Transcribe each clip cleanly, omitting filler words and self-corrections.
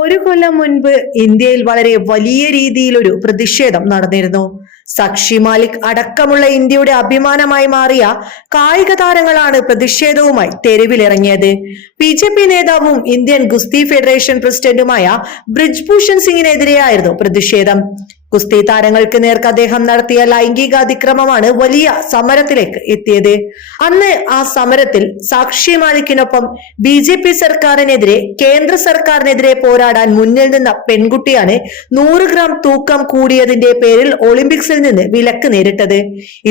ഒരു കൊല്ലം മുൻപ് ഇന്ത്യയിൽ വളരെ വലിയ രീതിയിൽ ഒരു പ്രതിഷേധം നടന്നിരുന്നു. സാക്ഷി മാലിക് അടക്കമുള്ള ഇന്ത്യയുടെ അഭിമാനമായി മാറിയ കായിക താരങ്ങളാണ് പ്രതിഷേധവുമായി തെരുവിലിറങ്ങിയത്. BJP നേതാവും ഇന്ത്യൻ ഗുസ്തി ഫെഡറേഷൻ പ്രസിഡന്റുമായ ബ്രിജ്ഭൂഷൺ സിംഗിനെതിരെയായിരുന്നു പ്രതിഷേധം. ഗുസ്തി താരങ്ങൾക്ക് നേർക്ക് അദ്ദേഹം നടത്തിയ ലൈംഗിക അതിക്രമമാണ് വലിയ സമരത്തിലേക്ക് എത്തിയത്. അന്ന് ആ സമരത്തിൽ സാക്ഷി മാലിക്കിനൊപ്പം BJP സർക്കാരിനെതിരെ കേന്ദ്ര സർക്കാരിനെതിരെ പോരാടാൻ മുന്നിൽ നിന്ന പെൺകുട്ടിയാണ് 100 ഗ്രാം തൂക്കം കൂടിയതിന്റെ പേരിൽ ഒളിമ്പിക്സിൽ നിന്ന് വിലക്ക് നേരിട്ടത്.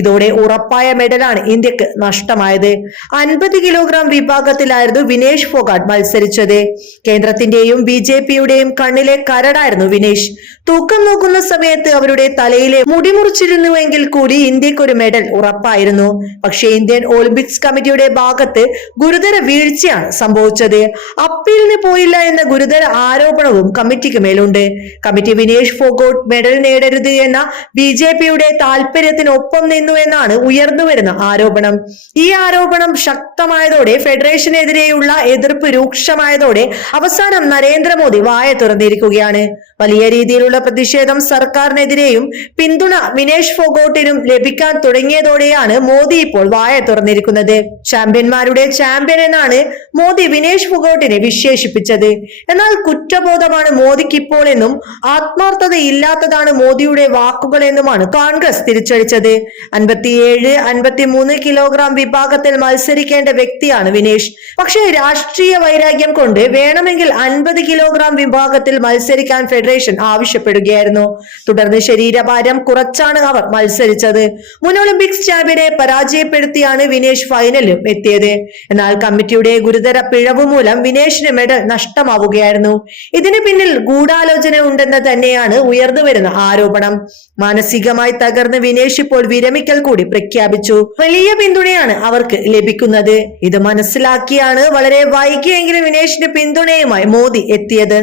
ഇതോടെ ഉറപ്പായ മെഡലാണ് ഇന്ത്യക്ക് നഷ്ടമായത്. 50 കിലോഗ്രാം വിഭാഗത്തിലായിരുന്നു വിനേഷ് ഫോഗാട്ട് മത്സരിച്ചത്. കേന്ദ്രത്തിന്റെയും BJPയുടെയും കണ്ണിലെ കരടായിരുന്നു വിനേഷ്. തൂക്കം നോക്കുന്ന സമയത്ത് അവരുടെ തലയിലെ മുടി മുറിച്ചിരുന്നുവെങ്കിൽ കൂടി ഇന്ത്യക്ക് ഒരു മെഡൽ ഉറപ്പായിരുന്നു. പക്ഷേ ഇന്ത്യൻ ഒളിമ്പിക്സ് കമ്മിറ്റിയുടെ ഭാഗത്ത് ഗുരുതര വീഴ്ചയാണ് സംഭവിച്ചത്. അപ്പീലിന് പോയില്ല എന്ന ഗുരുതര ആരോപണവും കമ്മിറ്റിക്ക് മേലുണ്ട്. കമ്മിറ്റി വിനേഷ് ഫോഗാട്ട് മെഡൽ നേടരുത് എന്ന BJPയുടെ താല്പര്യത്തിനൊപ്പം നിന്നു എന്നാണ് ഉയർന്നുവരുന്ന ആരോപണം. ഈ ആരോപണം ശക്തമായതോടെ ഫെഡറേഷനെതിരെയുള്ള എതിർപ്പ് രൂക്ഷമായതോടെ അവസാനം നരേന്ദ്രമോദി വായ തുറന്നിരിക്കുകയാണ്. വലിയ രീതിയിലുള്ള പ്രതിഷേധം സർക്കാരിനെതിരെയും പിന്തുണ വിനേഷ് ഫോഗാട്ടിനും ലഭിക്കാൻ തുടങ്ങിയതോടെയാണ് മോദി ഇപ്പോൾ വായ തുറന്നിരിക്കുന്നത്. ചാമ്പ്യന്മാരുടെ ചാമ്പ്യൻ എന്നാണ് മോദി വിനേഷ് ഫോഗാട്ടിനെ വിശേഷിപ്പിച്ചത്. എന്നാൽ കുറ്റബോധമാണ് മോദിക്ക് ഇപ്പോൾ എന്നും ആത്മാർത്ഥത ഇല്ലാത്തതാണ് മോദിയുടെ വാക്കുകൾ എന്നുമാണ് കോൺഗ്രസ് തിരിച്ചടിച്ചത്. 57-53 കിലോഗ്രാം വിഭാഗത്തിൽ മത്സരിക്കേണ്ട വ്യക്തിയാണ് വിനേഷ്. പക്ഷേ രാഷ്ട്രീയ വൈരാഗ്യം കൊണ്ട് വേണമെങ്കിൽ 50 കിലോഗ്രാം വിഭാഗത്തിൽ മത്സരിക്കാൻ ഫെഡറേഷൻ ആവശ്യപ്പെടുകയായിരുന്നു. തുടർന്ന് ശരീരഭാരം കുറച്ചാണ് അവർ മത്സരിച്ചത്. മുൻ ഒളിമ്പിക്സ് ചാമ്പ്യനെ പരാജയപ്പെടുത്തിയാണ് വിനേഷ് ഫൈനലിലും എത്തിയത്. എന്നാൽ കമ്മിറ്റിയുടെ ഗുരുതര പിഴവ് മൂലം വിനേഷിന് മെഡൽ നഷ്ടമാവുകയായിരുന്നു. ഇതിന് പിന്നിൽ ഗൂഢാലോചന ഉണ്ടെന്ന് തന്നെയാണ് ഉയർന്നുവരുന്ന ആരോപണം. മാനസികമായി തകർന്ന് വിനേഷ് ഇപ്പോൾ വിരമിക്കൽ കൂടി പ്രഖ്യാപിച്ചു. വലിയ പിന്തുണയാണ് അവർക്ക് ലഭിക്കുന്നത്. ഇത് മനസ്സിലാക്കിയാണ് വളരെ വൈകിയെങ്കിലും വിനേഷിന്റെ പിന്തുണയുമായി മോദി എത്തിയത്.